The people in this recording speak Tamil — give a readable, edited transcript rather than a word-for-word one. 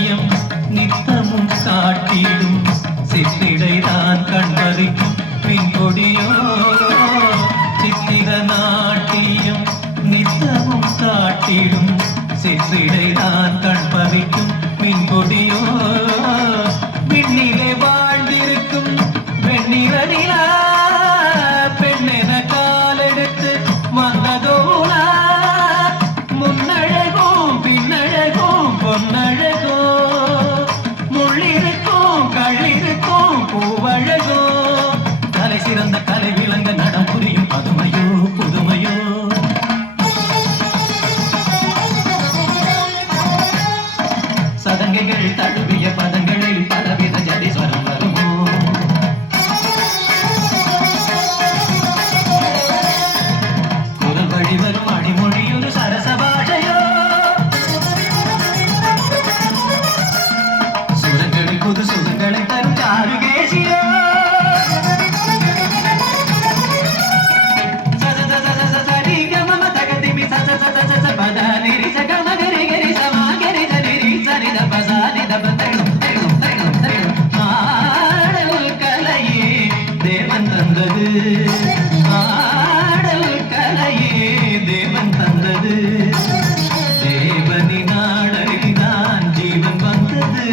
நாட்டியம் நித்தமும் காட்டிடும் சித்திடைதான் கண்பறிக்கும் பின்கொடியோ சித்திர நாட்டியம் நித்தமும் காட்டிடும் சித்திடைதான் கண்பறிக்கும் பின்கொடியோ விண்ணிலே வாழ்ந்திருக்கும் வெண்ணிலா பெண்ணென காலெடுத்து வந்ததோலா முன்னழகும் பின்னழகும் பொன்னழகோ முள்ளிருக்கும் கழிருக்கும் பூவழகோ கலை சிறந்த கலை விளங்க நடம் புரியும் பதுமையோ புதுமையோ சதங்கைகள் தழுவிய பதங்களில் பலவித ஜதிஸ்வரம் வருமோ குரல் வழி வரும் அடிமொழி ஒரு சரச பாஷையோ சுரங்களில் புது சுகங்களை தரும் சாருகேசியோ சரி கம தகதிமி ச பத நிரி ச கம கரி கரி சமா கரி சரி சரி த பசாரி த பதகம் ஆடல் கலையே தேவன் தந்தது ஆடல் கலையே தேவன் தந்தது தேவனின் ஆடலில் தான் ஜீவன் வந்தது